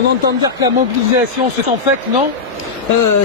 On entend dire que la mobilisation se en fait, non?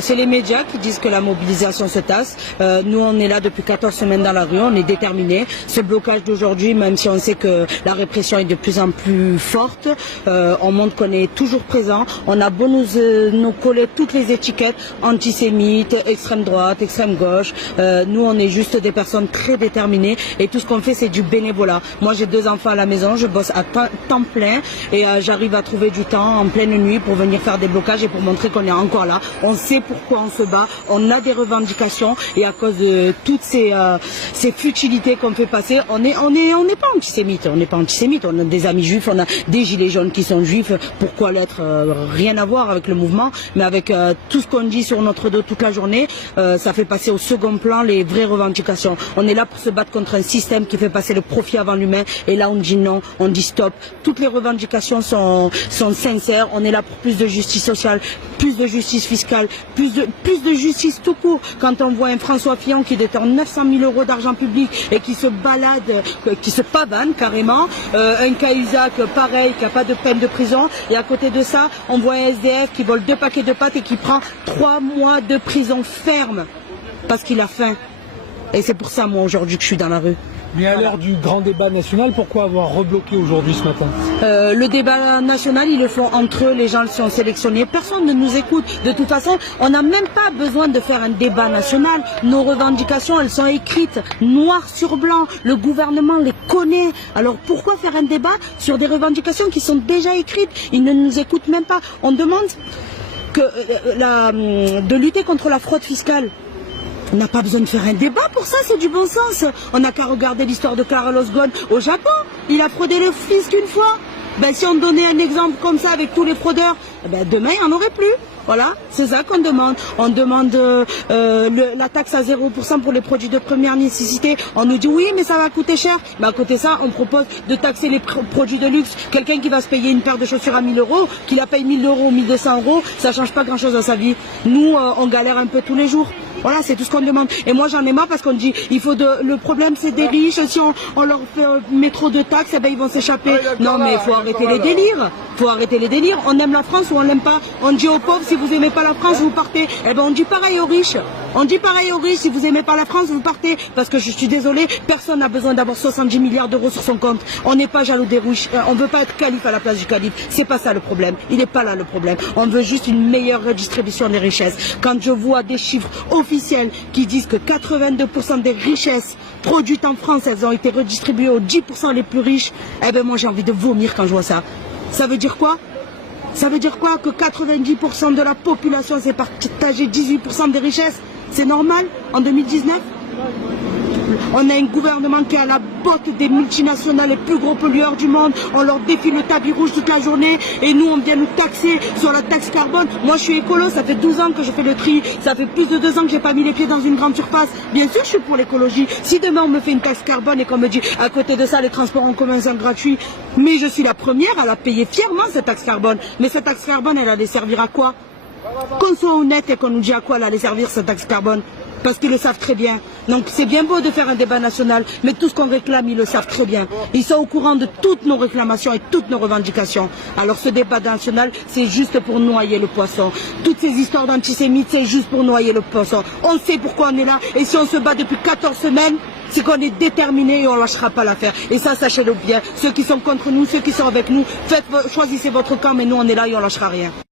C'est les médias qui disent que la mobilisation se tasse. Nous, on est là depuis 14 semaines dans la rue, on est déterminés. Ce blocage d'aujourd'hui, même si on sait que la répression est de plus en plus forte, on montre qu'on est toujours présent. On a beau nous coller toutes les étiquettes, antisémites, extrême droite, extrême gauche. Nous, on est juste des personnes très déterminées et tout ce qu'on fait, c'est du bénévolat. Moi, j'ai 2 enfants à la maison, je bosse à temps plein et j'arrive à trouver du temps en pleine nuit pour venir faire des blocages et pour montrer qu'on est encore là. On sait pourquoi on se bat, on a des revendications et à cause de toutes ces futilités qu'on fait passer, on n'est pas antisémite, on n'est pas antisémite, on a des amis juifs, on a des gilets jaunes qui sont juifs, pourquoi l'être? Rien à voir avec le mouvement, mais avec tout ce qu'on dit sur notre dos toute la journée, ça fait passer au second plan les vraies revendications. On est là pour se battre contre un système qui fait passer le profit avant l'humain et là on dit non, on dit stop. Toutes les revendications sont sincères, on est là pour plus de justice sociale, plus de justice fiscale, plus de justice tout court. Quand on voit un François Fillon qui détourne 900 000 € d'argent public et qui se balade, qui se pavane carrément, un Cahuzac pareil, qui n'a pas de peine de prison, et à côté de ça, on voit un SDF qui vole 2 paquets de pâtes et qui prend 3 mois de prison ferme parce qu'il a faim. Et c'est pour ça, moi, aujourd'hui, que je suis dans la rue. Mais à l'heure du grand débat national, pourquoi avoir rebloqué aujourd'hui ce matin? Le débat national, ils le font entre eux, les gens sont sélectionnés, personne ne nous écoute. De toute façon, on n'a même pas besoin de faire un débat national. Nos revendications, elles sont écrites noir sur blanc. Le gouvernement les connaît. Alors pourquoi faire un débat sur des revendications qui sont déjà écrites? Ils ne nous écoutent même pas. On demande de lutter contre la fraude fiscale. On n'a pas besoin de faire un débat pour ça, c'est du bon sens. On n'a qu'à regarder l'histoire de Carlos Ghosn au Japon. Il a fraudé le fisc une fois. Ben, si on donnait un exemple comme ça avec tous les fraudeurs, ben, demain, il n'y en aurait plus. Voilà, c'est ça qu'on demande. On demande la taxe à 0% pour les produits de première nécessité. On nous dit oui, mais ça va coûter cher. Mais à côté de ça, on propose de taxer les produits de luxe. Quelqu'un qui va se payer une paire de chaussures à 1 000 €, qui la paye 1 000 € ou 1 200 €, ça ne change pas grand-chose à sa vie. Nous, on galère un peu tous les jours. Voilà, c'est tout ce qu'on demande. Et moi, j'en ai marre parce qu'on dit, le problème, c'est des riches. Si on leur met trop de taxes, eh ben, ils vont s'échapper. Non, mais il faut arrêter les délires. Faut arrêter les délires. On aime la France ou on l'aime pas. On dit aux pauvres, si vous aimez pas la France, vous partez. Eh ben, on dit pareil aux riches. On dit pareil aux riches, si vous aimez pas la France, vous partez. Parce que je suis désolée, personne n'a besoin d'avoir 70 milliards d'euros sur son compte. On n'est pas jaloux des riches. On veut pas être calife à la place du calife. C'est pas ça le problème. Il n'est pas là le problème. On veut juste une meilleure redistribution des richesses. Quand je vois des chiffres officiels qui disent que 82% des richesses produites en France, elles ont été redistribuées aux 10% les plus riches, eh ben moi j'ai envie de vomir quand je vois ça. Ça veut dire quoi? Ça veut dire quoi? Que 90% de la population s'est partagé 18% des richesses? C'est normal en 2019? On a un gouvernement qui est à la botte des multinationales, les plus gros pollueurs du monde. On leur défile le tapis rouge toute la journée et nous on vient nous taxer sur la taxe carbone. Moi je suis écolo, ça fait 12 ans que je fais le tri. Ça fait plus de 2 ans que j'ai pas mis les pieds dans une grande surface. Bien sûr je suis pour l'écologie. Si demain on me fait une taxe carbone et qu'on me dit à côté de ça les transports en commun sont gratuits, mais je suis la première à la payer fièrement cette taxe carbone. Mais cette taxe carbone elle allait servir à quoi? Qu'on soit honnête et qu'on nous dise à quoi elle allait servir cette taxe carbone. Parce qu'ils le savent très bien. Donc c'est bien beau de faire un débat national, mais tout ce qu'on réclame, ils le savent très bien. Ils sont au courant de toutes nos réclamations et toutes nos revendications. Alors ce débat national, c'est juste pour noyer le poisson. Toutes ces histoires d'antisémites, c'est juste pour noyer le poisson. On sait pourquoi on est là, et si on se bat depuis 14 semaines, c'est qu'on est déterminé et on ne lâchera pas l'affaire. Et ça, sachez-le bien. Ceux qui sont contre nous, ceux qui sont avec nous, choisissez votre camp, mais nous on est là et on ne lâchera rien.